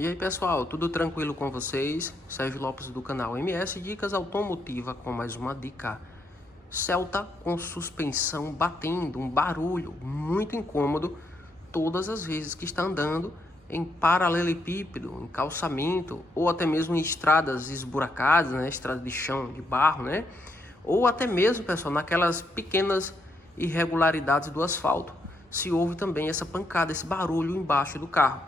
E aí pessoal, tudo tranquilo com vocês? Sérgio Lopes do canal MS Dicas Automotiva com mais uma dica. Celta com suspensão batendo, um barulho muito incômodo todas as vezes que está andando em paralelepípedo, em calçamento ou até mesmo em estradas esburacadas, né? Estrada de chão, de barro, né? Ou até mesmo, pessoal, naquelas pequenas irregularidades do asfalto, se ouve também essa pancada, esse barulho embaixo do carro,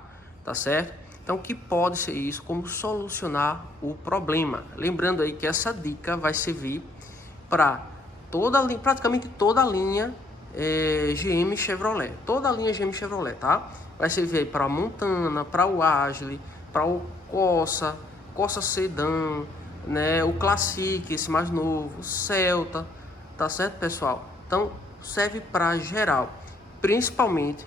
tá certo? Então, o que pode ser isso? Como solucionar o problema? Lembrando aí que essa dica vai servir para praticamente toda a linha GM Chevrolet. Toda a linha GM Chevrolet, tá? Vai servir aí para a Montana, para o Agile, para o Corsa, Corsa Sedan, né? O Classic, esse mais novo, o Celta, tá certo, pessoal? Então, serve para geral, principalmente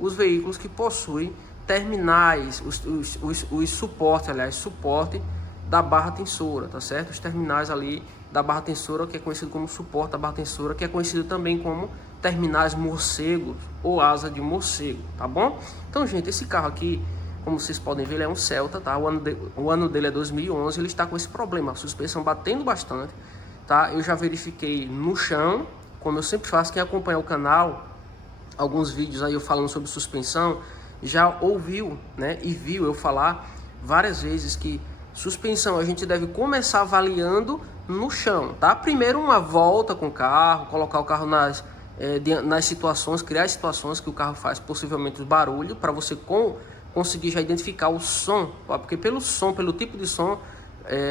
os veículos que possuem terminais, os suporte, aliás, suporte da barra tensora, tá certo? Os terminais ali da barra tensora, que é conhecido como suporte da barra tensora, que é conhecido também como terminais morcegos ou asa de morcego, tá bom? Então, gente, esse carro aqui, como vocês podem ver, ele é um Celta, tá? O ano dele é 2011, ele está com esse problema, a suspensão batendo bastante, tá? Eu já verifiquei no chão, como eu sempre faço, quem acompanha o canal, alguns vídeos aí eu falando sobre suspensão, já ouviu, né, e viu eu falar várias vezes que suspensão a gente deve começar avaliando no chão, tá? Primeiro uma volta com o carro, colocar o carro nas situações, criar as situações que o carro faz possivelmente barulho, para você conseguir já identificar o som, porque pelo som, pelo tipo de som,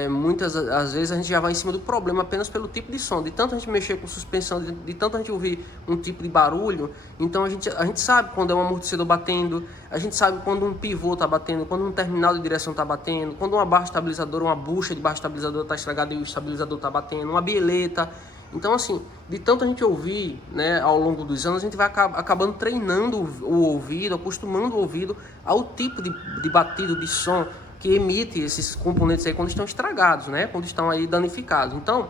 muitas às vezes a gente já vai em cima do problema apenas pelo tipo de som, de tanto a gente mexer com suspensão, de tanto a gente ouvir um tipo de barulho. Então a gente sabe quando é um amortecedor batendo, a gente sabe quando um pivô está batendo, quando um terminal de direção está batendo, quando uma barra estabilizadora, uma bucha de barra estabilizadora está estragada e o estabilizador está batendo, uma bieleta. Então, assim, de tanto a gente ouvir, né, ao longo dos anos, a gente vai acabando treinando o ouvido, acostumando o ouvido ao tipo de batido, de som que emite esses componentes aí quando estão estragados, né? Quando estão aí danificados. Então,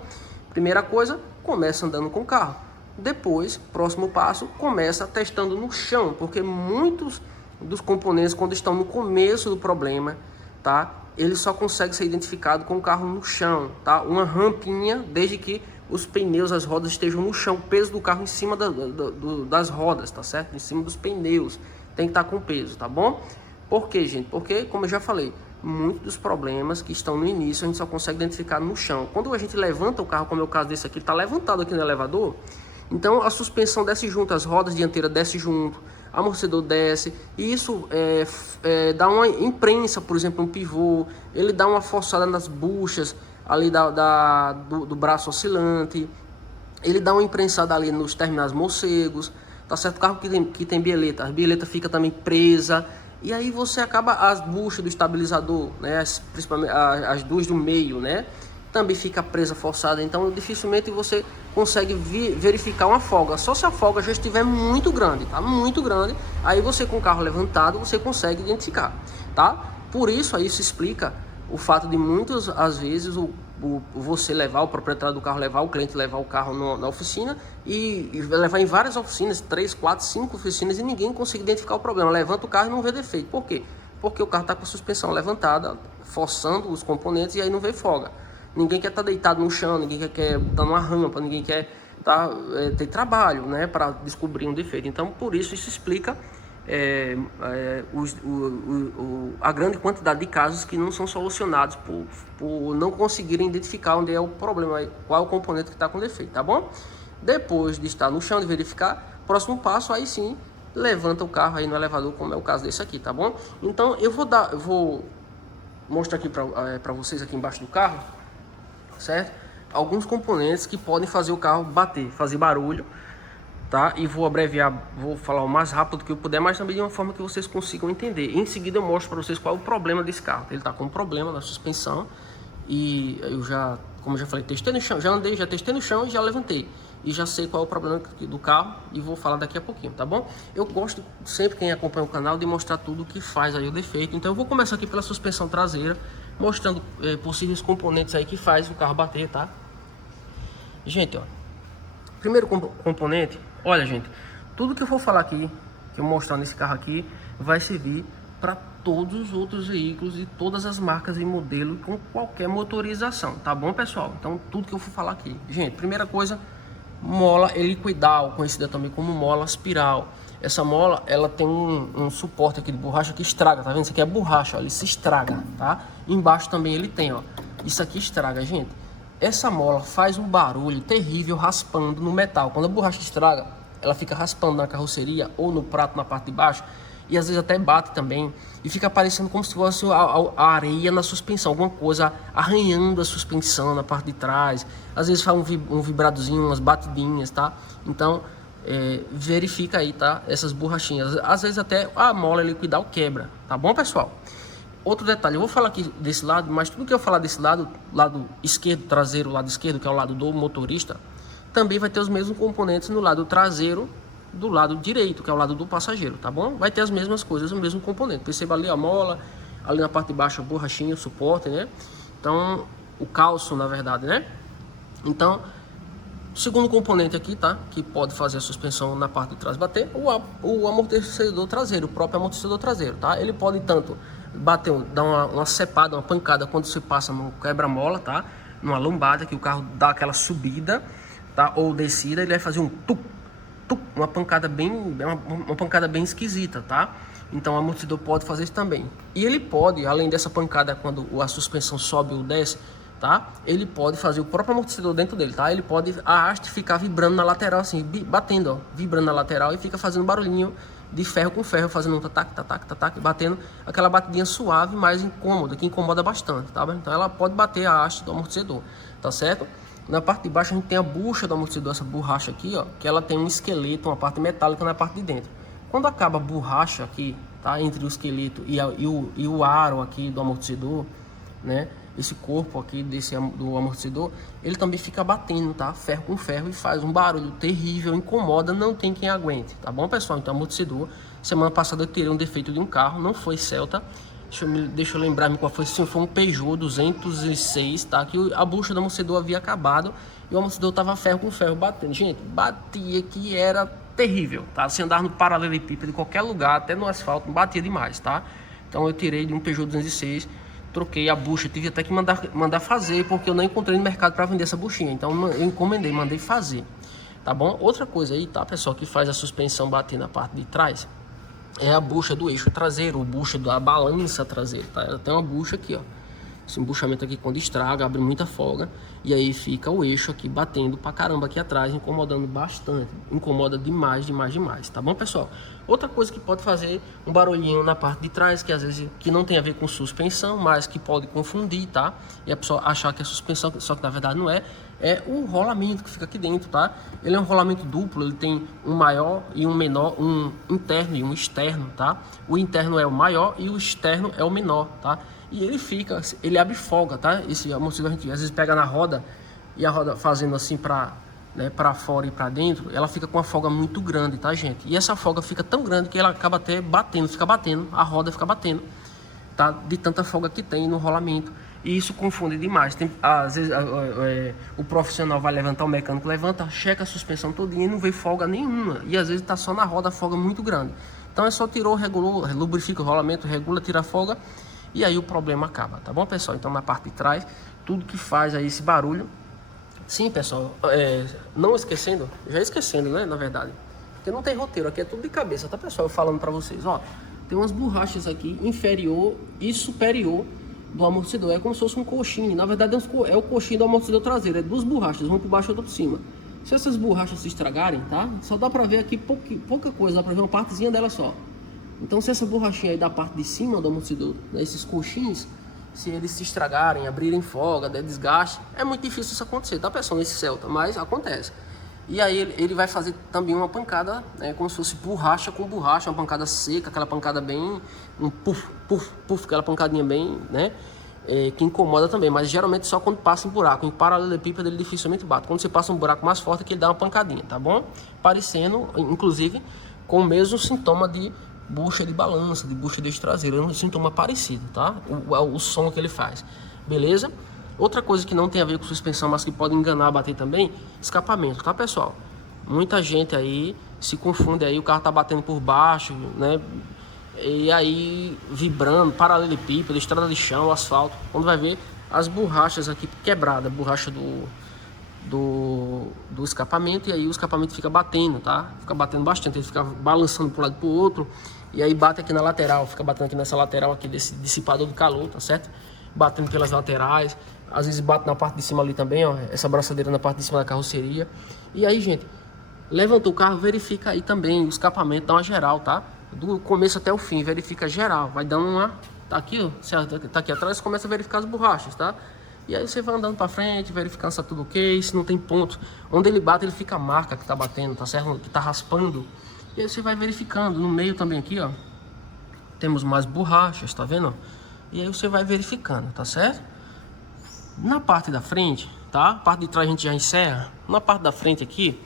primeira coisa, começa andando com o carro. Depois, próximo passo, começa testando no chão, porque muitos dos componentes, quando estão no começo do problema, tá? Ele só consegue ser identificado com o carro no chão, tá? Uma rampinha, desde que os pneus, as rodas estejam no chão, o peso do carro em cima das rodas, tá certo? Em cima dos pneus, tem que estar com peso, tá bom? Por quê, gente? Porque, como eu já falei, muitos dos problemas que estão no início a gente só consegue identificar no chão. Quando a gente levanta o carro, como é o caso desse aqui, está levantado aqui no elevador, então a suspensão desce junto, as rodas dianteiras desce junto, o amortecedor desce, e isso dá uma imprensa, por exemplo, um pivô, ele dá uma forçada nas buchas ali do braço oscilante, ele dá uma imprensada ali nos terminais morcegos, tá certo? O carro que tem bieleta, a bieleta fica também presa. E aí você acaba, as buchas do estabilizador, né, principalmente as duas do meio, né, também fica presa, forçada. Então dificilmente você consegue verificar uma folga. Só se a folga já estiver muito grande, tá? Muito grande. Aí você, com o carro levantado, você consegue identificar, tá? Por isso aí se explica o fato de muitas às vezes você levar, o proprietário do carro levar, o cliente levar o carro na oficina e levar em várias oficinas, 3, 4, 5 oficinas, e ninguém consegue identificar o problema. Levanta o carro e não vê defeito. Por quê? Porque o carro está com a suspensão levantada, forçando os componentes, e aí não vê folga. Ninguém quer estar deitado no chão, ninguém quer estar numa rampa, ninguém quer ter trabalho, né, para descobrir um defeito. Então, por isso explica a grande quantidade de casos que não são solucionados por não conseguirem identificar onde é o problema, qual é o componente que está com defeito, tá bom? Depois de estar no chão, de verificar, próximo passo, aí sim, levanta o carro aí no elevador, como é o caso desse aqui, tá bom? Então eu vou mostrar aqui para vocês aqui embaixo do carro, certo? Alguns componentes que podem fazer o carro bater, fazer barulho, tá? E vou abreviar, vou falar o mais rápido que eu puder, mas também de uma forma que vocês consigam entender. Em seguida eu mostro para vocês qual é o problema desse carro. Ele tá com um problema na suspensão e eu já, como eu já falei, testei no chão, já testei no chão e já levantei. E já sei qual é o problema do carro e vou falar daqui a pouquinho, tá bom? Eu gosto sempre, quem acompanha o canal, de mostrar tudo o que faz aí o defeito. Então eu vou começar aqui pela suspensão traseira, mostrando possíveis componentes aí que faz o carro bater, tá? Gente, ó, primeiro componente, olha gente, tudo que eu for falar aqui, que eu mostrar nesse carro aqui, vai servir para todos os outros veículos de todas as marcas e modelos com qualquer motorização, tá bom, pessoal? Então, tudo que eu for falar aqui. Gente, primeira coisa, mola helicoidal, conhecida também como mola espiral. Essa mola, ela tem um suporte aqui de borracha que estraga, tá vendo? Isso aqui é borracha, ó, ele se estraga, tá? Embaixo também ele tem, ó, isso aqui estraga, gente. Essa mola faz um barulho terrível raspando no metal. Quando a borracha estraga, ela fica raspando na carroceria ou no prato na parte de baixo. E às vezes até bate também. E fica parecendo como se fosse a areia na suspensão. Alguma coisa arranhando a suspensão na parte de trás. Às vezes faz um vibradozinho, umas batidinhas, tá? Então, verifica aí, tá? Essas borrachinhas. Às vezes até a mola helicoidal quebra. Tá bom, pessoal? Outro detalhe, eu vou falar aqui desse lado, mas tudo que eu falar desse lado esquerdo, traseiro, lado esquerdo, que é o lado do motorista, também vai ter os mesmos componentes no lado traseiro do lado direito, que é o lado do passageiro, tá bom? Vai ter as mesmas coisas, o mesmo componente. Perceba ali a mola, ali na parte de baixo a borrachinha, o suporte, né? Então, o calço, na verdade, né? Então, o segundo componente aqui, tá? Que pode fazer a suspensão na parte de trás bater, o amortecedor traseiro, o próprio amortecedor traseiro, tá? Ele pode tanto bater, dar uma cepada, uma pancada quando você passa no quebra-mola, tá? Numa lombada, que o carro dá aquela subida, tá? Ou descida, ele vai fazer um tuc, tuc, uma pancada bem esquisita, tá? Então o amortecedor pode fazer isso também. E ele pode, além dessa pancada quando a suspensão sobe ou desce, tá? Ele pode fazer o próprio amortecedor dentro dele, tá? Ele pode a haste ficar vibrando na lateral assim, batendo, ó, vibrando na lateral e fica fazendo barulhinho de ferro com ferro, fazendo um tac, tac, tac, batendo aquela batidinha suave, mais incômoda, que incomoda bastante, tá? Então ela pode bater a haste do amortecedor, tá certo? Na parte de baixo a gente tem a bucha do amortecedor, essa borracha aqui, ó, que ela tem um esqueleto, uma parte metálica na parte de dentro. Quando acaba a borracha aqui, tá? Entre o esqueleto e o aro aqui do amortecedor, né? Esse corpo aqui do amortecedor, ele também fica batendo, tá? Ferro com ferro e faz um barulho terrível, incomoda, não tem quem aguente, tá bom, pessoal? Então, amortecedor, semana passada eu tirei um defeito de um carro, não foi Celta, deixa eu lembrar-me qual foi, se foi um Peugeot 206, tá? Que a bucha do amortecedor havia acabado e o amortecedor tava ferro com ferro batendo. Gente, batia que era terrível, tá? Se andar no paralelepípedo, em qualquer lugar, até no asfalto, batia demais, tá? Então eu tirei de um Peugeot 206, troquei a bucha, tive até que mandar fazer, porque eu não encontrei no mercado para vender essa buchinha. Então eu encomendei, mandei fazer, tá bom? Outra coisa aí, tá, pessoal, que faz a suspensão bater na parte de trás é a bucha do eixo traseiro, o bucha da balança traseira, tá? Ela tem uma bucha aqui, ó. Esse embuchamento aqui, quando estraga, abre muita folga e aí fica o eixo aqui batendo pra caramba aqui atrás, incomodando bastante, incomoda demais, tá bom, pessoal? Outra coisa que pode fazer um barulhinho na parte de trás, que às vezes que não tem a ver com suspensão, mas que pode confundir, tá? E a pessoa achar que é suspensão, só que na verdade não é. É o rolamento que fica aqui dentro, tá? Ele é um rolamento duplo, ele tem um maior e um menor, um interno e um externo, tá? O interno é o maior e o externo é o menor, tá? E ele abre folga, tá? Esse amortecedor a gente às vezes pega na roda e a roda fazendo assim pra fora e pra dentro, ela fica com uma folga muito grande, tá, gente? E essa folga fica tão grande que ela acaba até batendo, a roda fica batendo, tá? De tanta folga que tem no rolamento. E isso confunde demais. Às vezes o profissional vai levantar, o mecânico levanta, checa a suspensão todinha e não vê folga nenhuma. E às vezes tá só na roda a folga muito grande. Então é só tirou, regulou, lubrifica o rolamento, regula, tira a folga e aí o problema acaba, tá bom, pessoal? Então na parte de trás, tudo que faz aí esse barulho. Sim, pessoal, não esquecendo, já esquecendo, né, na verdade. Porque não tem roteiro, aqui é tudo de cabeça, tá, pessoal? Eu falando pra vocês, ó. Tem umas borrachas aqui, inferior e superior do amortecedor, é como se fosse um coxinho. Na verdade é o coxinho do amortecedor traseiro, é duas borrachas, uma por baixo e outra por cima. Se essas borrachas se estragarem, tá? Só dá pra ver aqui pouca coisa, dá pra ver uma partezinha dela só. Então se essa borrachinha aí da parte de cima do amortecedor, né, esses coxins, se eles se estragarem, abrirem folga, der desgaste, é muito difícil isso acontecer, tá, pessoal, nesse Celta, mas acontece. E aí ele vai fazer também uma pancada, né, como se fosse borracha com borracha, uma pancada seca, aquela pancada bem, um puff, puff, puff, aquela pancadinha bem, né, que incomoda também, mas geralmente só quando passa um buraco. Em paralelepípedo ele dificilmente bate. Quando você passa um buraco mais forte, que ele dá uma pancadinha, tá bom? Parecendo, inclusive, com o mesmo sintoma de bucha de balança, de bucha de eixo traseiro, é um sintoma parecido, tá? O som que ele faz, beleza? Outra coisa que não tem a ver com suspensão, mas que pode enganar, bater também, escapamento, tá, pessoal? Muita gente aí se confunde aí, o carro tá batendo por baixo, né? e aí vibrando, paralelepípedo, estrada de chão, asfalto. Quando vai ver as borrachas aqui quebradas, borracha do escapamento, e aí o escapamento fica batendo, tá? Fica batendo bastante, ele fica balançando para um lado e para o outro, e aí bate aqui na lateral, fica batendo aqui nessa lateral aqui desse dissipador de calor, tá certo? Batendo pelas laterais, às vezes bate na parte de cima ali também, ó, essa braçadeira na parte de cima da carroceria. E aí, gente, levantou o carro, verifica aí também o escapamento, dá uma geral, tá? Do começo até o fim, verifica geral, vai dando uma... Tá aqui, ó, tá aqui atrás, começa a verificar as borrachas, tá? E aí você vai andando pra frente, verificando se tá tudo ok, se não tem ponto. Onde ele bate, ele fica a marca que tá batendo, tá certo? Que tá raspando. E aí você vai verificando. No meio também aqui, ó, temos mais borrachas, tá vendo? E aí você vai verificando, tá certo? Na parte da frente, tá? A parte de trás a gente já encerra. Na parte da frente aqui,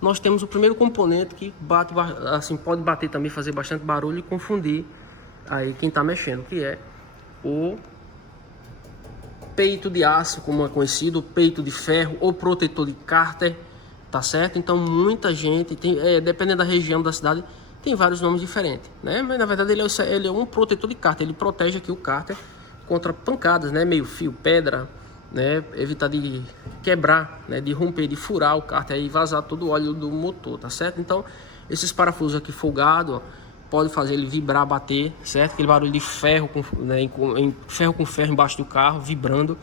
nós temos o primeiro componente que bate, assim, pode bater também, fazer bastante barulho e confundir aí quem tá mexendo, que é o peito de aço, como é conhecido, peito de ferro ou protetor de cárter, tá certo? Então muita gente tem, dependendo da região da cidade, tem vários nomes diferentes, né? Mas na verdade ele é um protetor de cárter, ele protege aqui o cárter contra pancadas, né? Meio fio, pedra, né? Evitar de quebrar, né? De romper, de furar o cárter e vazar todo o óleo do motor, tá certo? Então esses parafusos aqui folgados, ó, pode fazer ele vibrar, bater, certo? Aquele barulho de ferro com, né, ferro com ferro embaixo do carro, vibrando,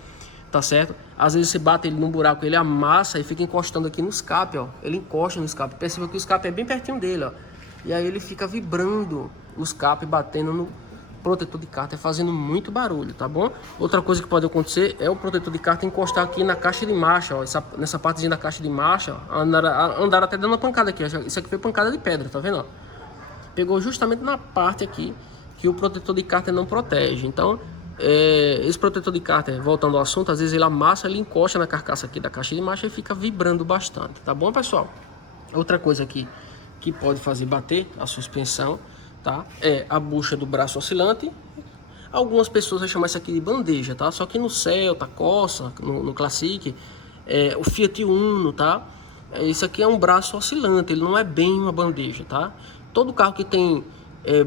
tá certo? Às vezes você bate ele num buraco, ele amassa e fica encostando aqui no escape, ó. Ele encosta no escape, perceba que o escape é bem pertinho dele, ó. E aí ele fica vibrando o escape, batendo no protetor de cárter, fazendo muito barulho, tá bom? Outra coisa que pode acontecer é o protetor de cárter encostar aqui na caixa de marcha, ó. Nessa partezinha da caixa de marcha, ó, andar até dando uma pancada aqui, ó. Isso aqui foi pancada de pedra, tá vendo, ó? Pegou justamente na parte aqui que o protetor de cárter não protege. Então, esse protetor de cárter, voltando ao assunto, às vezes ele amassa, ele encosta na carcaça aqui da caixa de marcha e fica vibrando bastante, tá bom, pessoal? Outra coisa aqui que pode fazer bater a suspensão, tá? É a bucha do braço oscilante. Algumas pessoas vão chamar isso aqui de bandeja, tá? Só que no Celta, Corsa, no Classic, o Fiat Uno, tá? Isso aqui é um braço oscilante, ele não é bem uma bandeja, tá? Todo carro que tem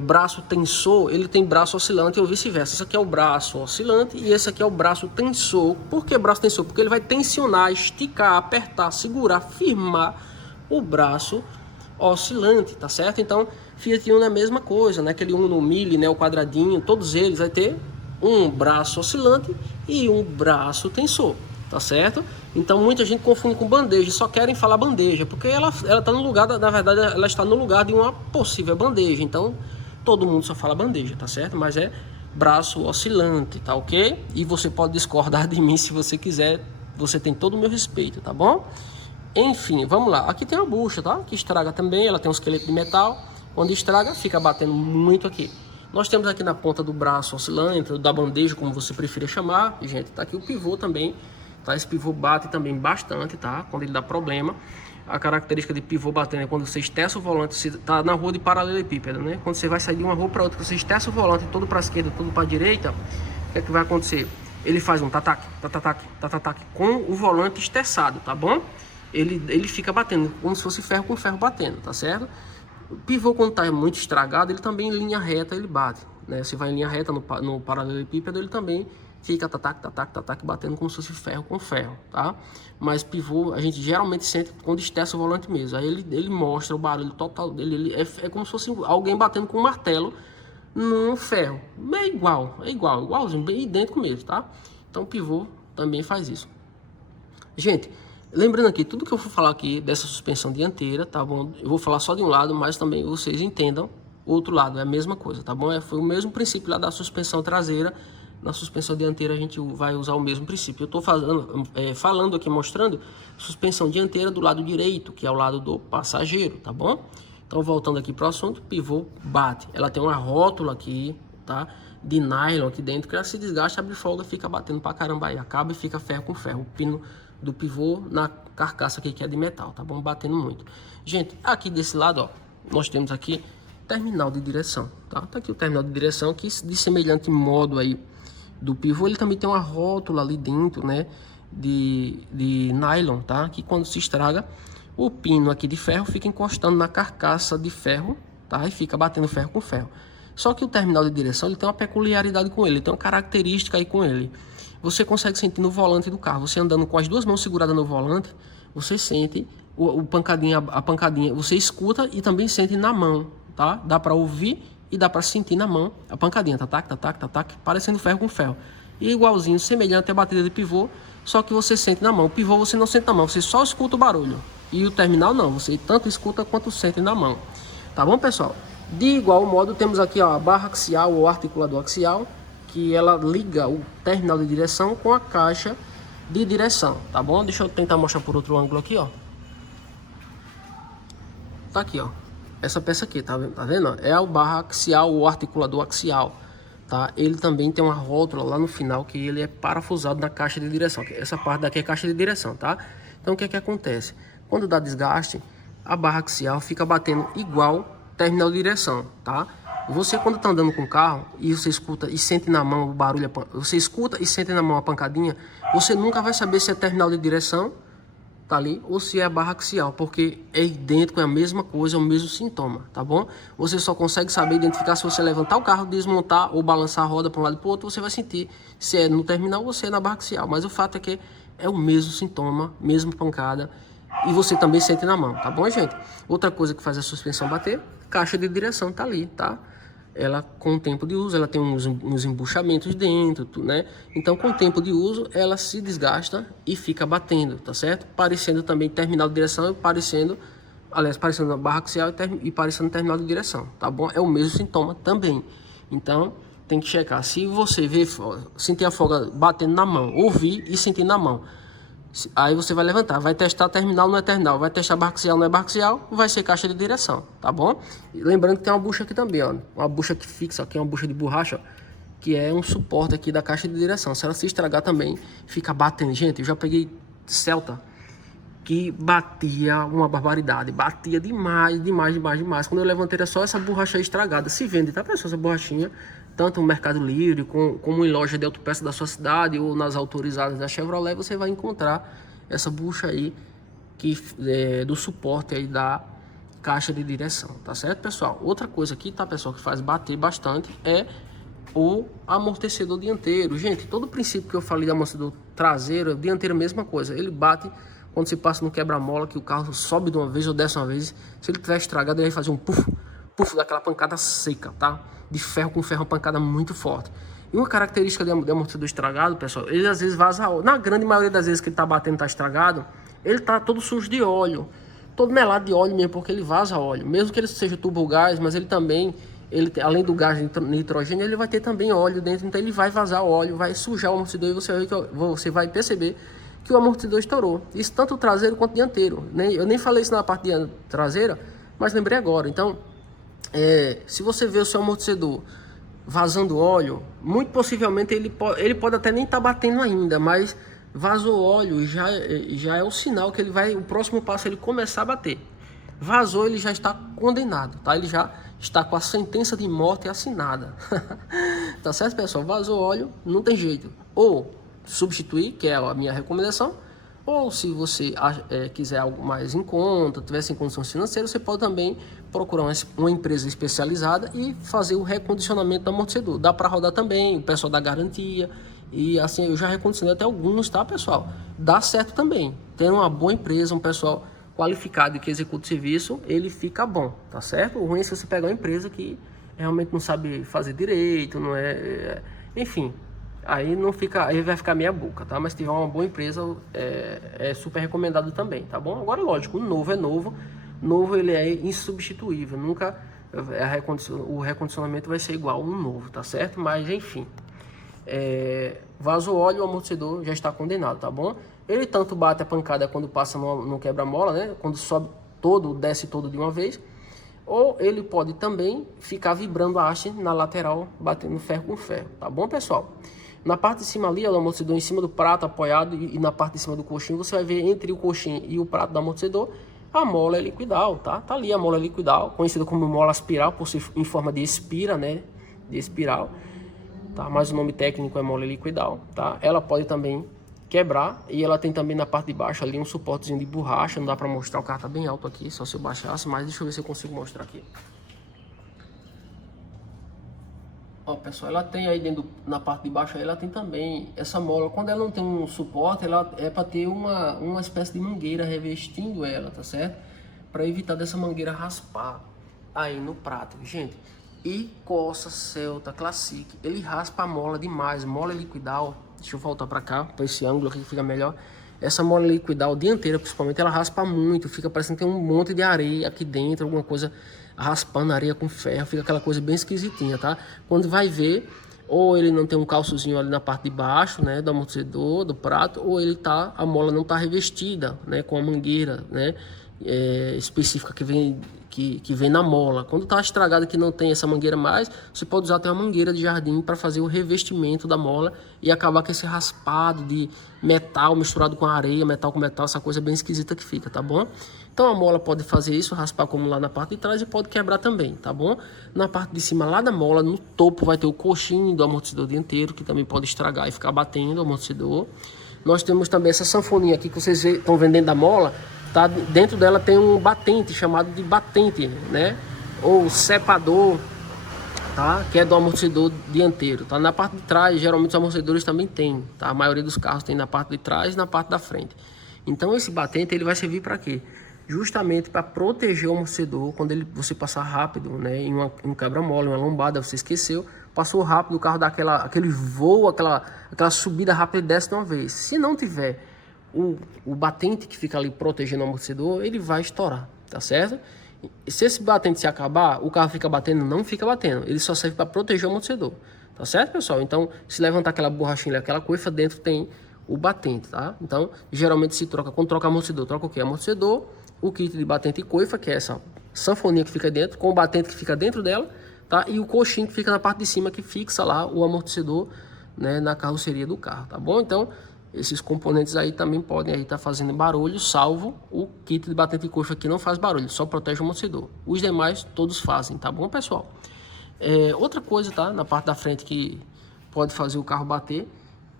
braço tensor, ele tem braço oscilante ou vice-versa. Esse aqui é o braço oscilante e esse aqui é o braço tensor. Por que braço tensor? Porque ele vai tensionar, esticar, apertar, segurar, firmar o braço oscilante, tá certo? Então, Fiat Uno é a mesma coisa, né? Aquele Uno Mille, né? O quadradinho, todos eles vai ter um braço oscilante e um braço tensor, tá certo? Então muita gente confunde com bandeja, só querem falar bandeja, porque ela tá no lugar, na verdade ela está no lugar de uma possível bandeja, então todo mundo só fala bandeja, tá certo? Mas é braço oscilante, tá ok? E você pode discordar de mim se você quiser, você tem todo o meu respeito, tá bom? Enfim, vamos lá, aqui tem uma bucha, tá? Que estraga também, ela tem um esqueleto de metal, quando estraga fica batendo muito aqui. Nós temos aqui na ponta do braço oscilante, da bandeja, como você preferir chamar, e, gente, tá aqui o pivô também. Tá? Esse pivô bate também bastante, tá? Quando ele dá problema. A característica de pivô batendo é quando você esterça o volante, você tá na rua de paralelepípedo, né? Quando você vai sair de uma rua para outra, você esterça o volante todo para a esquerda, todo para a direita, o que é que vai acontecer? Ele faz um tatac, tatac, tatac com o volante esterçado, tá bom? Ele fica batendo, como se fosse ferro com ferro batendo, tá certo? O pivô, quando tá muito estragado, ele também em linha reta ele bate, né? Se vai em linha reta no paralelepípedo, ele também fica tatac, tatac, tatac, batendo como se fosse ferro com ferro, tá? Mas pivô, a gente geralmente sente quando esterça o volante mesmo. Aí ele mostra o barulho total dele. É como se fosse alguém batendo com um martelo num ferro. Igualzinho, bem idêntico mesmo, tá? Então o pivô também faz isso. Gente, lembrando aqui, tudo que eu vou falar aqui dessa suspensão dianteira, tá bom? Eu vou falar só de um lado, mas também vocês entendam o outro lado, é a mesma coisa, tá bom? Foi o mesmo princípio lá da suspensão traseira. Na suspensão dianteira a gente vai usar o mesmo princípio. Eu estou falando aqui, mostrando suspensão dianteira do lado direito, que é o lado do passageiro, tá bom? Então, voltando aqui para o assunto, pivô bate. Ela tem uma rótula aqui, tá? De nylon aqui dentro, que ela se desgasta, abre folga, fica batendo pra caramba aí. Acaba e fica ferro com ferro. O pino do pivô na carcaça aqui, que é de metal, tá bom? Batendo muito. Gente, aqui desse lado, ó, nós temos aqui terminal de direção, tá? Tá aqui o terminal de direção, que de semelhante modo aí do pivô, ele também tem uma rótula ali dentro, né, de nylon, tá? Que quando se estraga, o pino aqui de ferro fica encostando na carcaça de ferro, tá? E fica batendo ferro com ferro. Só que o terminal de direção ele tem uma peculiaridade com ele, tem uma característica aí com ele. Você consegue sentir no volante do carro, você andando com as duas mãos seguradas no volante, você sente a pancadinha, você escuta e também sente na mão, tá? Dá para ouvir e dá para sentir na mão a pancadinha, tac, parecendo ferro com ferro. E igualzinho, semelhante à batida de pivô, só que você sente na mão. O pivô você não sente na mão, você só escuta o barulho. E o terminal não, você tanto escuta quanto sente na mão. Tá bom, pessoal? De igual modo, temos aqui ó, a barra axial ou articulador axial, que ela liga o terminal de direção com a caixa de direção, tá bom? Deixa eu tentar mostrar por outro ângulo aqui, ó. Tá aqui, ó. Essa peça aqui, tá vendo? É a barra axial ou articulador axial, tá? Ele também tem uma rótula lá no final que ele é parafusado na caixa de direção. Essa parte daqui é caixa de direção, tá? Então o que é que acontece? Quando dá desgaste, a barra axial fica batendo igual terminal de direção, tá? Você quando tá andando com o carro e você escuta e sente na mão o barulho, você escuta e sente na mão a pancadinha, você nunca vai saber se é terminal de direção, tá ali, ou se é a barra axial, porque é idêntico, é a mesma coisa, é o mesmo sintoma, tá bom? Você só consegue saber identificar se você levantar o carro, desmontar ou balançar a roda para um lado e para o outro, você vai sentir se é no terminal ou se é na barra axial, mas o fato é que é o mesmo sintoma, mesma pancada, e você também sente na mão, tá bom, gente? Outra coisa que faz a suspensão bater, caixa de direção tá ali, tá? Ela, com o tempo de uso, ela tem uns embuchamentos dentro, né? Então, com o tempo de uso, ela se desgasta e fica batendo, tá certo? Parecendo também terminal de direção e parecendo a barra axial e parecendo terminal de direção, tá bom? É o mesmo sintoma também. Então, tem que checar. Se você ver, sentir a folga batendo na mão, ouvir e sentir na mão, aí você vai levantar, vai testar terminal, não é terminal, vai testar barra axial, não é barra axial, vai ser caixa de direção, tá bom? E lembrando que tem uma bucha aqui também, ó, uma bucha que fixa aqui, uma bucha de borracha, ó, que é um suporte aqui da caixa de direção. Se ela se estragar também, fica batendo. Gente, eu já peguei Celta que batia uma barbaridade, batia demais. Quando eu levantei era só essa borracha estragada. Se vende, tá, pessoal, essa borrachinha, tanto no Mercado Livre, como em loja de autopeça da sua cidade ou nas autorizadas da Chevrolet, você vai encontrar essa bucha aí do suporte aí da caixa de direção, tá certo, pessoal? Outra coisa aqui, tá, pessoal, que faz bater bastante é o amortecedor dianteiro. Gente, todo o princípio que eu falei do amortecedor traseiro, dianteiro, mesma coisa. Ele bate quando se passa no quebra-mola, que o carro sobe de uma vez ou desce uma vez. Se ele tiver estragado, ele vai fazer um puff daquela pancada seca, tá? De ferro com ferro, uma pancada muito forte. E uma característica de amortecedor estragado, pessoal, ele às vezes vaza óleo. Na grande maioria das vezes que ele tá batendo, tá estragado, ele tá todo sujo de óleo, todo melado de óleo mesmo, porque ele vaza óleo. Mesmo que ele seja turbo gás, mas ele também, além do gás de nitrogênio, ele vai ter também óleo dentro, então ele vai vazar óleo, vai sujar o amortecedor e você vai perceber que o amortecedor estourou. Isso tanto traseiro quanto dianteiro. Eu nem falei isso na parte traseira, mas lembrei agora. Então, se você vê o seu amortecedor vazando óleo, muito possivelmente ele pode até nem estar batendo ainda, mas vazou óleo, já é o sinal que o próximo passo é ele começar a bater. Vazou, ele já está condenado, tá? Ele já está com a sentença de morte assinada. Tá certo, pessoal? Vazou óleo, não tem jeito. Ou substituir, que é a minha recomendação, ou se você quiser algo mais em conta, tiver sem condições financeiras, você pode também procurar uma empresa especializada e fazer o recondicionamento do amortecedor. Dá para rodar também, o pessoal dá garantia, e assim, eu já recondicionei até alguns, tá, pessoal? Dá certo também. Tendo uma boa empresa, um pessoal qualificado que executa o serviço, ele fica bom, tá certo? O ruim é se você pegar uma empresa que realmente não sabe fazer direito, não enfim, aí não fica, aí vai ficar meia boca, tá? Mas se tiver uma boa empresa, é super recomendado também, tá bom? Agora, lógico, o novo é novo ele é insubstituível, nunca o recondicionamento vai ser igual ao novo, tá certo? Mas enfim, vazou óleo, o amortecedor já está condenado, tá bom? Ele tanto bate a pancada quando passa no quebra-mola, né? Quando sobe todo, desce todo de uma vez, ou ele pode também ficar vibrando a haste na lateral, batendo ferro com ferro, tá bom, pessoal? Na parte de cima ali, o amortecedor em cima do prato apoiado, e na parte de cima do coxinho, você vai ver entre o coxinho e o prato do amortecedor a mola helicoidal, tá? Tá ali a mola helicoidal, conhecida como mola aspiral, por ser em forma de espira, né? De espiral, tá? Mas o nome técnico é mola helicoidal, tá? Ela pode também quebrar, e ela tem também na parte de baixo ali um suportezinho de borracha. Não dá pra mostrar, o carro tá bem alto aqui, só se eu baixasse, mas deixa eu ver se eu consigo mostrar aqui. Ó, pessoal, ela tem aí dentro, na parte de baixo, aí ela tem também essa mola. Quando ela não tem um suporte, ela é para ter uma espécie de mangueira revestindo ela, tá certo? Para evitar dessa mangueira raspar aí no prato, gente. E Corsa Celta Classic, ele raspa a mola demais, mola liquidal. Deixa eu voltar para cá, para esse ângulo aqui que fica melhor. Essa mola liquidal dianteira, principalmente, ela raspa muito, fica parecendo que tem um monte de areia aqui dentro, alguma coisa raspando areia com ferro, fica aquela coisa bem esquisitinha, tá? Quando vai ver, ou ele não tem um calçozinho ali na parte de baixo, né, do amortecedor, do prato, ou a mola não tá revestida, né, com a mangueira, né, específica que vem na mola. Quando tá estragado, que não tem essa mangueira mais, você pode usar até uma mangueira de jardim para fazer o revestimento da mola e acabar com esse raspado de metal misturado com areia, metal com metal, essa coisa bem esquisita que fica, tá bom? Então a mola pode fazer isso, raspar como lá na parte de trás, e pode quebrar também, tá bom? Na parte de cima lá da mola, no topo, vai ter o coxinho do amortecedor dianteiro, que também pode estragar e ficar batendo o amortecedor. Nós temos também essa sanfoninha aqui que vocês estão vendo dentro da mola, tá? Dentro dela tem um batente chamado de batente, né? Ou sepador, tá? Que é do amortecedor dianteiro, tá? Na parte de trás, geralmente os amortecedores também tem, tá? A maioria dos carros tem na parte de trás e na parte da frente. Então esse batente, ele vai servir para quê? Justamente para proteger o amortecedor quando você passar rápido, né? Em um quebra-mola, uma lombada, você esqueceu, passou rápido, o carro dá aquele voo, aquela subida rápida e desce de uma vez. Se não tiver o batente que fica ali protegendo o amortecedor, ele vai estourar, tá certo? Se esse batente se acabar, o carro fica batendo? Não fica batendo, ele só serve para proteger o amortecedor, tá certo, pessoal? Então, se levantar aquela borrachinha, aquela coifa, dentro tem o batente, tá? Então, geralmente se troca, quando troca amortecedor, troca o que? Amortecedor, o kit de batente e coifa, que é essa sanfoninha que fica dentro, com o batente que fica dentro dela, tá? E o coxinho que fica na parte de cima, que fixa lá o amortecedor, né, na carroceria do carro, tá bom? Então, esses componentes aí também podem estar fazendo barulho, salvo o kit de batente e coifa, que não faz barulho, só protege o amortecedor. Os demais todos fazem, tá bom, pessoal? Outra coisa, tá? Na parte da frente que pode fazer o carro bater,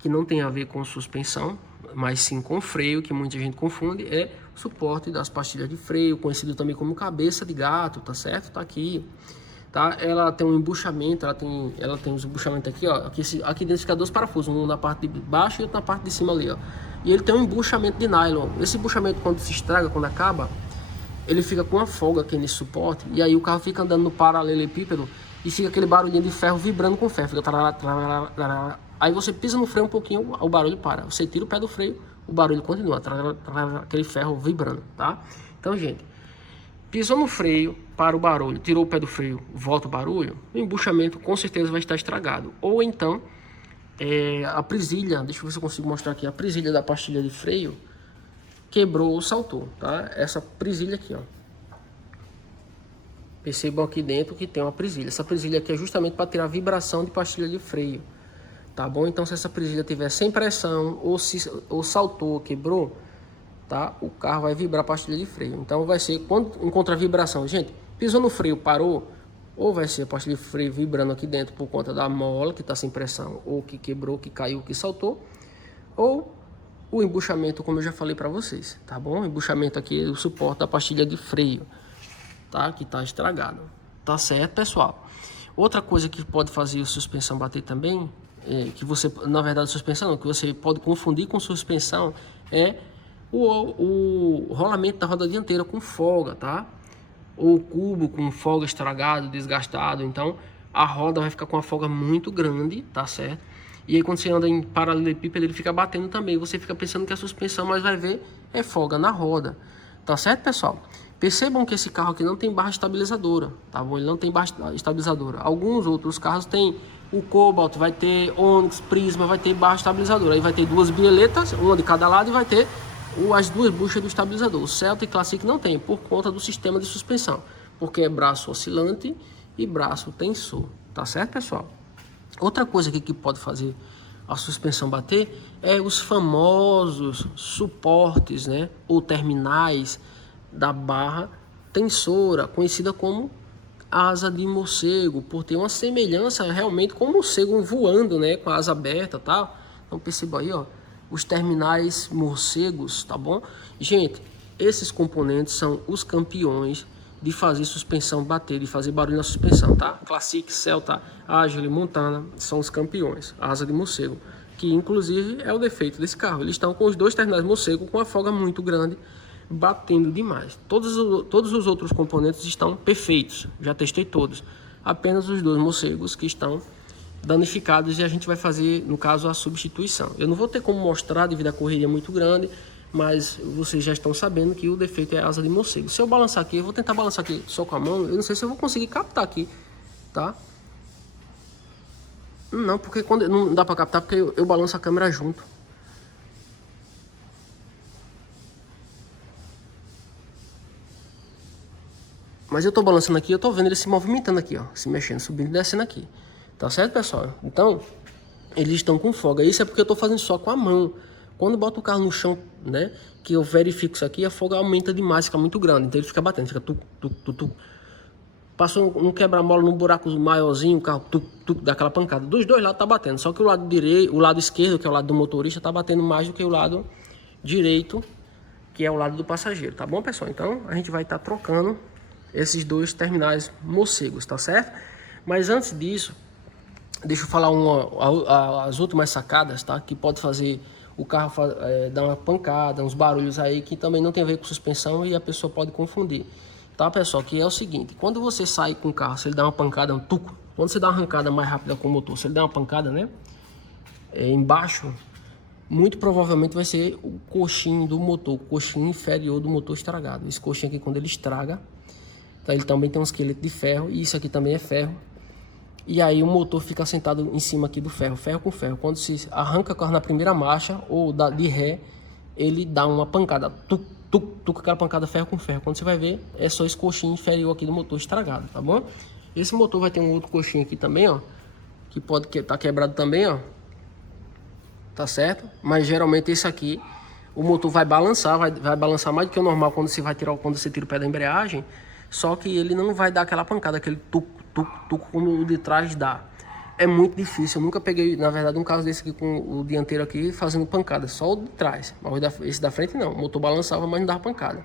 que não tem a ver com suspensão, mas sim com freio, que muita gente confunde, é o suporte das pastilhas de freio, conhecido também como cabeça de gato, tá certo? Tá aqui, tá? Ela tem um embuchamento, ela tem uns embuchamentos aqui, ó. Aqui dentro fica dois parafusos, um na parte de baixo e outro na parte de cima ali, ó. E ele tem um embuchamento de nylon. Esse embuchamento, quando se estraga, quando acaba, ele fica com uma folga aqui nesse suporte, e aí o carro fica andando no paralelepípedo e fica aquele barulhinho de ferro vibrando com ferro, fica tarará, tarará, tarará. Aí você pisa no freio um pouquinho, o barulho para. Você tira o pé do freio, o barulho continua, aquele ferro vibrando, tá? Então, gente, pisou no freio, para o barulho, tirou o pé do freio, volta o barulho, o embuchamento com certeza vai estar estragado. Ou então, a presilha, deixa eu ver se eu consigo mostrar aqui, a presilha da pastilha de freio quebrou ou saltou, tá? Essa presilha aqui, ó. Percebam aqui dentro que tem uma presilha. Essa presilha aqui é justamente para tirar a vibração de pastilha de freio, tá bom? Então, se essa presilha tiver sem pressão ou saltou, quebrou, tá? O carro vai vibrar a pastilha de freio. Então, vai ser quando encontra a vibração, gente, pisou no freio, parou, ou vai ser a pastilha de freio vibrando aqui dentro por conta da mola que está sem pressão, ou que quebrou, que caiu, que saltou, ou o embuchamento, como eu já falei para vocês, tá bom? O embuchamento aqui, o suporte da pastilha de freio, tá? Que tá estragado, tá certo, pessoal? Outra coisa que pode fazer a suspensão bater também, que você, na verdade, suspensão não, que você pode confundir com suspensão, é o rolamento da roda dianteira com folga, tá? Ou cubo com folga estragado, desgastado. Então a roda vai ficar com uma folga muito grande, tá certo? E aí quando você anda em paralelepípedo, ele fica batendo também. Você fica pensando que é suspensão, mas vai ver, é folga na roda, tá certo, pessoal? Percebam que esse carro aqui não tem barra estabilizadora, tá bom? Ele não tem barra estabilizadora. Alguns outros carros têm, o Cobalt vai ter, Onix, Prisma vai ter barra estabilizadora. Aí vai ter duas bieletas, uma de cada lado, e vai ter as duas buchas do estabilizador. O Celta e Classic não tem, por conta do sistema de suspensão, porque é braço oscilante e braço tensor, tá certo, pessoal? Outra coisa aqui que pode fazer a suspensão bater é os famosos suportes, né, ou terminais da barra tensora, conhecida como asa de morcego, por ter uma semelhança realmente com o morcego voando, né, com a asa aberta, tá? Então perceba aí, ó, os terminais morcegos, tá bom? Gente, esses componentes são os campeões de fazer suspensão bater, de fazer barulho na suspensão, tá? Classic, Celta, Agile, Montana são os campeões. A asa de morcego, que inclusive é o defeito desse carro. Eles estão com os dois terminais morcego com a folga muito grande, batendo demais. Todos os outros componentes estão perfeitos, já testei todos. Apenas os dois morcegos que estão danificados e a gente vai fazer, no caso, a substituição. Eu não vou ter como mostrar devido à correria muito grande, mas vocês já estão sabendo que o defeito é a asa de morcego. Se eu balançar aqui, eu vou tentar balançar aqui só com a mão, eu não sei se eu vou conseguir captar aqui, tá? Não, porque quando não dá para captar, porque eu balanço a câmera junto. Mas eu tô balançando aqui, eu tô vendo ele se movimentando aqui, ó, se mexendo, subindo e descendo aqui. Tá certo, pessoal? Então, eles estão com folga. Isso é porque eu tô fazendo só com a mão. Quando boto o carro no chão, né, que eu verifico isso aqui, a folga aumenta demais, fica muito grande. Então ele fica batendo, fica tuc, tuc, tuc, tuc. Passou um quebra-mola num buraco maiorzinho, o carro tuc, tuc, dá aquela pancada. Dos dois lados tá batendo, só que o lado direito, o lado esquerdo, que é o lado do motorista, tá batendo mais do que o lado direito, que é o lado do passageiro, tá bom, pessoal? Então a gente vai estar trocando esses dois terminais morcegos, tá certo? Mas antes disso, deixa eu falar as últimas sacadas, tá? Que pode fazer o carro dar uma pancada, uns barulhos aí que também não tem a ver com suspensão e a pessoa pode confundir. Tá, pessoal? Que é o seguinte, quando você sai com o carro, se ele dá uma pancada, um tuco, quando você dá uma arrancada mais rápida com o motor, se ele dá uma pancada, né? Embaixo, muito provavelmente vai ser o coxinho do motor, o coxinho inferior do motor estragado. Esse coxinho aqui, quando ele estraga, tá, ele também tem um esqueleto de ferro e isso aqui também é ferro. E aí o motor fica sentado em cima aqui do ferro, ferro com ferro. Quando se arranca o carro na primeira marcha ou de ré, ele dá uma pancada, tuc, tuc, tuc, aquela pancada ferro com ferro. Quando você vai ver, é só esse coxinho inferior aqui do motor estragado, tá bom? Esse motor vai ter um outro coxinho aqui também, ó, que pode estar quebrado também, ó. Tá certo? Mas geralmente esse aqui, o motor vai balançar, vai balançar mais do que o normal quando você vai tirar, quando você tira o pé da embreagem. Só que ele não vai dar aquela pancada, aquele tuc, tuc, tuc, como o de trás dá. É muito difícil. Eu nunca peguei, na verdade, um caso desse aqui com o dianteiro aqui fazendo pancada, só o de trás. Mas esse da frente não. O motor balançava, mas não dava pancada.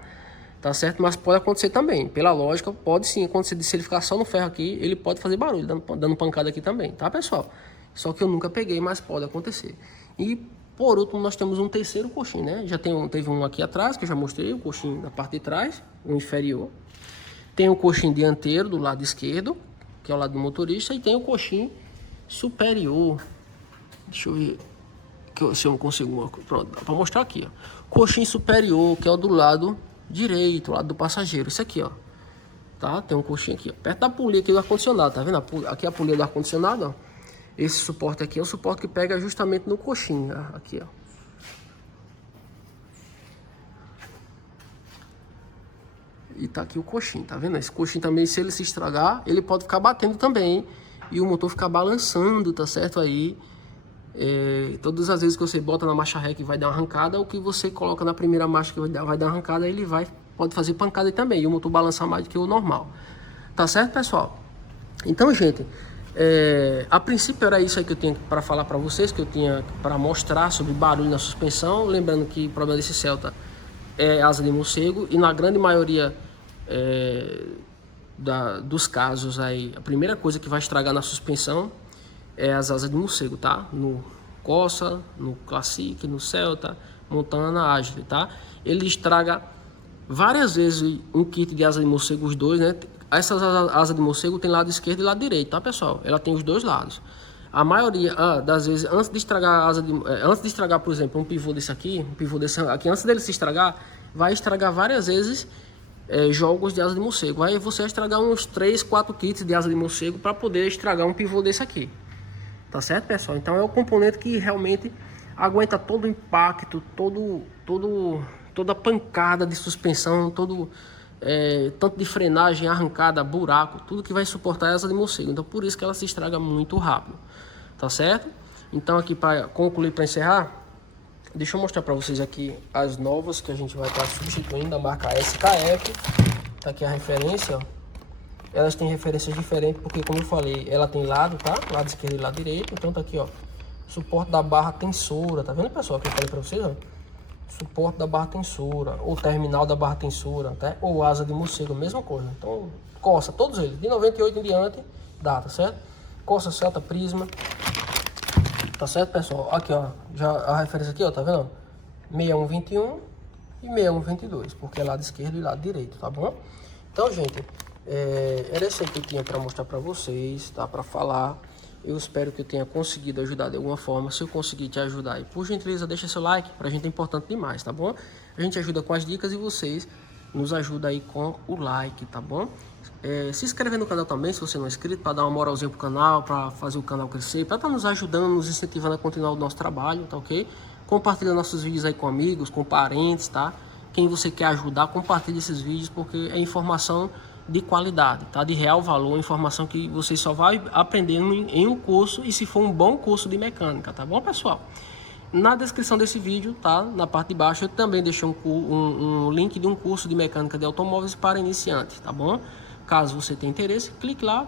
Tá certo? Mas pode acontecer também. Pela lógica, pode sim acontecer. Se ele ficar só no ferro aqui, ele pode fazer barulho, dando pancada aqui também, tá, pessoal? Só que eu nunca peguei, mas pode acontecer. E por último, nós temos um terceiro coxinho, né? Teve um aqui atrás, que eu já mostrei, o coxinho da parte de trás, o inferior. Tem o coxinho dianteiro do lado esquerdo, que é o lado do motorista, e tem o coxinho superior. Deixa eu ver se eu consigo. Pronto, dá pra mostrar aqui, ó. Coxinho superior, que é o do lado direito, o lado do passageiro. Isso aqui, ó. Tá? Tem um coxinho aqui, ó, perto da polia aqui do ar-condicionado, tá vendo? Aqui é a polia do ar-condicionado, ó. Esse suporte aqui é o suporte que pega justamente no coxinho, ó. Aqui, ó. E tá aqui o coxinho, tá vendo? Esse coxinho também, se ele se estragar, ele pode ficar batendo também. E o motor ficar balançando, tá certo? Aí, todas as vezes que você bota na marcha ré que vai dar uma arrancada, ou que você coloca na primeira marcha que vai dar uma arrancada, ele pode fazer pancada aí também. E o motor balançar mais do que o normal. Tá certo, pessoal? Então, gente, a princípio era isso aí que eu tinha para falar para vocês, que eu tinha para mostrar sobre barulho na suspensão. Lembrando que o problema desse Celta é asa de morcego, e na grande maioria dos casos aí, a primeira coisa que vai estragar na suspensão é as asas de morcego, tá? No Corsa, no Classic, no Celta, Montana, Agile, tá? Ele estraga várias vezes um kit de asa de morcego, os dois, né? Essas asas de morcego tem lado esquerdo e lado direito, tá, pessoal? Ela tem os dois lados. A maioria das vezes, antes de estragar, por exemplo, um pivô desse aqui, antes dele se estragar, vai estragar várias vezes jogos de asa de morcego. Aí você vai estragar uns 3, 4 kits de asa de morcego para poder estragar um pivô desse aqui. Tá certo, pessoal? Então é o componente que realmente aguenta todo o impacto, toda a pancada de suspensão, tanto de frenagem, arrancada, buraco, tudo que vai suportar a asa de morcego. Então por isso que ela se estraga muito rápido. Tá certo? Então aqui para concluir, para encerrar, deixa eu mostrar para vocês aqui as novas que a gente vai estar substituindo da marca SKF. Tá aqui a referência, ó. Elas têm referências diferentes porque, como eu falei, ela tem lado, tá? Lado esquerdo e lado direito. Então tá aqui, ó, suporte da barra tensora, tá vendo, pessoal? Que eu falei para vocês, ó. suporte da barra tensora, ou terminal da barra tensora, tá? Ou asa de morcego, mesma coisa. Então, Corsa, todos eles, de 98 em diante, dá, tá certo? Corsa, Celta, Prisma, tá certo, pessoal? Aqui, ó, já a referência aqui, ó, tá vendo? 6121 e 6122, porque é lado esquerdo e lado direito, tá bom? Então, gente, era isso aí que eu tinha para mostrar para vocês, tá? Para falar. Eu espero que eu tenha conseguido ajudar de alguma forma. Se eu conseguir te ajudar, e por gentileza, deixa seu like, pra gente é importante demais, tá bom? A gente ajuda com as dicas e vocês nos ajudam aí com o like, tá bom? Se inscreve no canal também, se você não é inscrito, para dar uma moralzinha pro canal, para fazer o canal crescer, para estar nos ajudando, nos incentivando a continuar o nosso trabalho, tá ok? Compartilha nossos vídeos aí com amigos, com parentes, tá? Quem você quer ajudar, compartilhe esses vídeos, porque é informação de qualidade, tá? De real valor, informação que você só vai aprendendo em um curso, e se for um bom curso de mecânica, tá bom, pessoal? Na descrição desse vídeo, tá? Na parte de baixo, eu também deixei um link de um curso de mecânica de automóveis para iniciantes, tá bom? Caso você tenha interesse, clique lá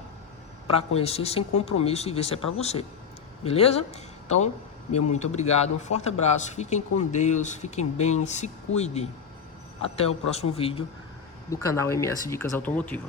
para conhecer sem compromisso e ver se é para você, beleza? Então, meu muito obrigado, um forte abraço, fiquem com Deus, fiquem bem, se cuidem. Até o próximo vídeo do canal MS Dicas Automotiva.